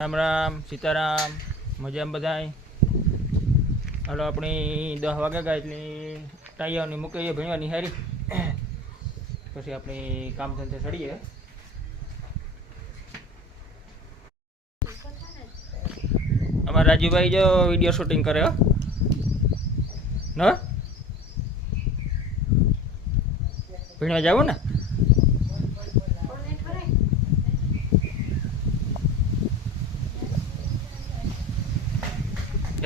રામ રામ, સીતારામ, મજામાં બધાય? હાલો, આપણી દસ વાગ્યા ગયા એટલે ટાઈયાની મૂકીએ ભણવાની હારી. પછી આપણે કામ ધંધે ચડીએ. અમારા રાજુભાઈ જો વીડિયો શૂટિંગ કરે, હો. ન? ભણવા જાવું ને?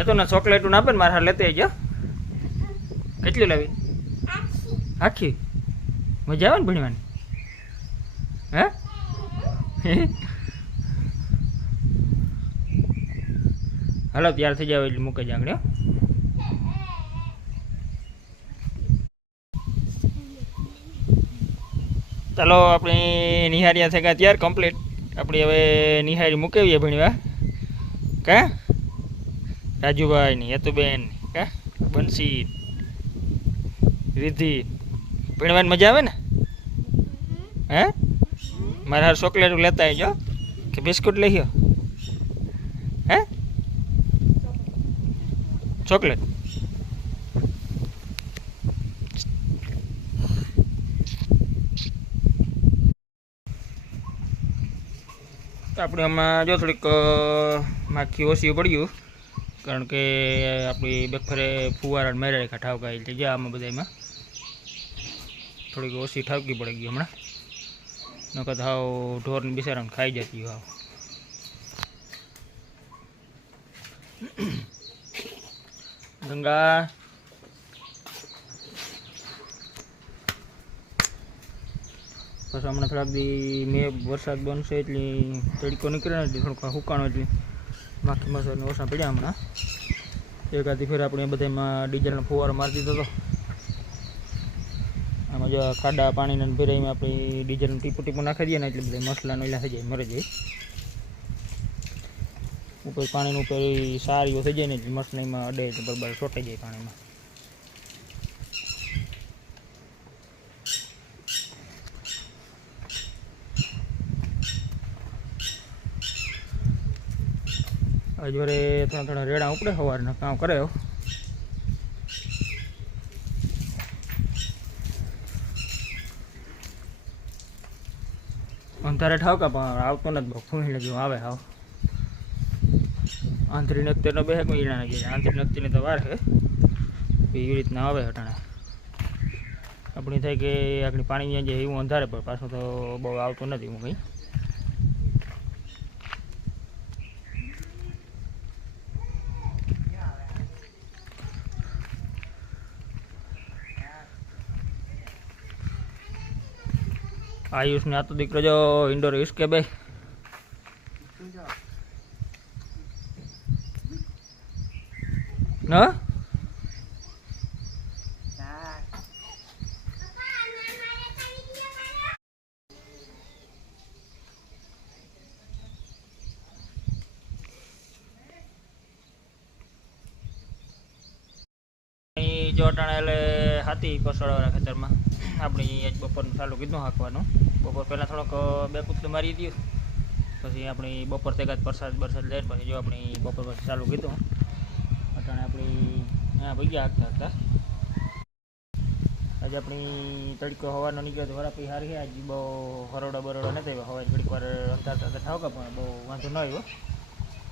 જતો ને ચોકલેટ આપે ને મારા લેતી આવી કેટલી લાવી? આખી? મજા આવે ને ભણવાની? હે? હાલો, ત્યાર થઈ જાવ એટલે મૂકે જાંગડ્યો ચાલો, આપણે નિહારીયા થઈ ગયા ત્યાર કમ્પ્લીટ આપણી હવે નિહારી મૂકેવીએ ભણવા. કા? રાજુભાઈ ની હેતુબેન કા બંસી રિદ્ધિ ભણવાની મજા આવે ને? હે? મારા હાર ચોકલેટ લેતા આવજો કે બિસ્કુટ લઈ ગયો હે? ચોકલેટ. આપણે આમાં જો થોડીક માખી ઓછી પડ્યું કારણ કે આપણી બેફરે ફુવારા મેળા રેખા ઠાવકા એટલે જ્યાં આમાં બધામાં થોડીક ઓછી ઠાવકી પડી ગઈ હમણાં. નકર હાવ ઢોરને બિચારાને ખાઈ જતી હાવ. ગંગા. પછી હમણાં થોડાક દી મેં વરસાદ બનશે એટલે તડકો નીકળે ને થોડુંક હુકાણો એટલે માખી મસાલાને ઓછા પડ્યા હમણાં. એકાદી ફેર આપણે બધામાં ડીઝલનો ફુવારો મારી દીધો હતો આમાં જો ખાડા પાણીને ભેરાઈમાં આપણે ડીઝલનું ટીપું ટીપું નાખી દઈએ ને એટલે બધા મસલા એલા થઈ જાય, મરી જાય. ઉપર પાણીનું ઉપર સારી સારીઓ થઈ જાય ને મસલામાં અડે એટલે બરાબર છોટાઈ જાય પાણીમાં. અજવરે થોડા થોડા રેડા ઉપડે, સવારના કામ કરે અંધારે ઠાવકા, પણ આવતો નથી, બહુ ખૂણી જેવું આવે હાવ. આંધરી નક્તિ તો બે ઈણા જાય. આંધરી નક્તિની તો વાર છે એવી રીતના આવે હટાણે. આપણી થાય કે આપણી પાણી જાય એવું અંધારે, પણ પાછું તો બહુ આવતું નથી હું કંઈ. આયુષને આ તો દીકરો જો ઇન્ડોર હિસકે કે ન અહીં જો એટલે હાથી પસળવાળા ખેતરમાં. આપણી આજ બપોરનું ચાલુ કીધું હાંકવાનું. બપોર પહેલાં થોડોક બે કૂદતું મારી દીધું પછી આપણી બપોર તેગાદ વરસાદ વરસાદ લઈને પછી જો આપણે બપોર પછી ચાલુ કીધું. અટાણે આપણી હા ગયા હાંકતા હતા આજે આપણી તડકો હવાનો નીકળ્યો તો વરાપી સારી છે આજે બહુ હરોડા બરોડા નથી આવ્યો. હવે ઘડીક વાર અંધારતા હતા ઠાવકા પણ બહુ વાંધો ન આવ્યો.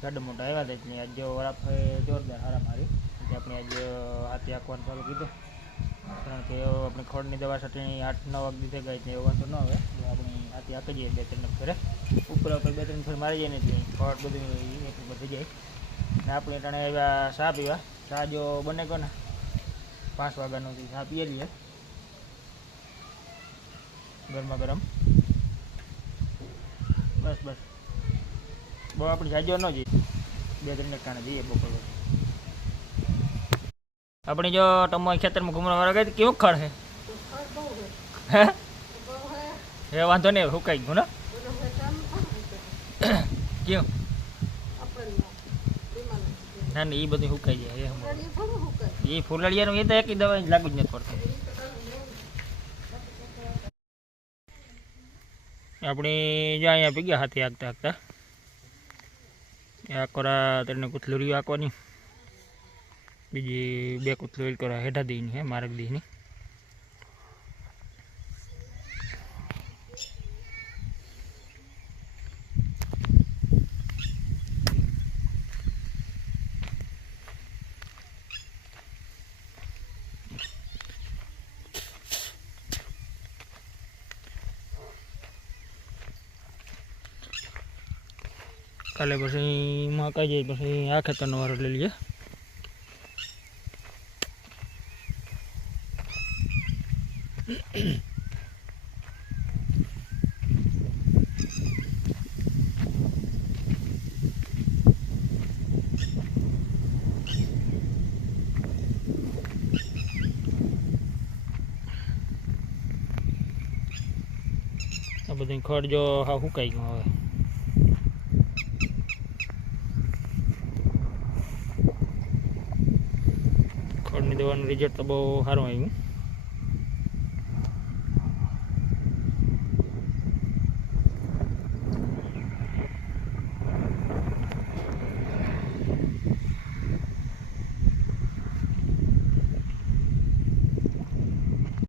ગાડા મોટા આવ્યા હતા એટલે આજે વરાપ જોરદાર હારા મારી આપણે આજે હાથી આંકવાનું ચાલુ કીધું. કારણ કે એવો આપણે ખોળની દવા સાથે આઠ નવ વાગ દીધે ગઈ એટલે એવો વાંધો ન આવે. આપણે આથી આપી જઈએ બે ત્રણ ફેરે ઉપર ઉપર બે ત્રણ ફેર મારી જાય ને ખોળ બધું ઉપર થઈ જાય. ને આપણે ટાણે આવ્યા ચા પીવા. ચા જો બને કહો ને પાંચ વાગ્યાનો ચા પીએ લઈએ ગરમા ગરમ. બસ બસ. બહુ આપણે જાજો ન જઈએ. બે ત્રણ ટાણે જઈએ બપોર આપણે જો તમારા ખેતરમાં ઘૂમરા વાળા તો કેવું ખડ છે હે? એ વાંધો નહીં હુકાઈ ગયું ને કેવું? ના ના એ બધું હુકાઈ જાય એ. એ ફૂલડિયાનું એ તો એક દવા લાગુ જ નથી પડતું. આપણે જો અહીંયા ભેગા હાથે આગતા આગતા આ કોરા તેને કુથલુરી આંકવાની? બીજી બે કુથલુરી કરવા હેઠા દઈની, હે, મારક દઈની. કાલે પછી મકાઈ જાય, પછી આ ખેતરનો વારો લઈ લઈએ. આ બધું ખડ જો હા સુકાઈ ગયું હવે ખડની દવાનું રિઝલ્ટ તો બહુ સારું આવ્યું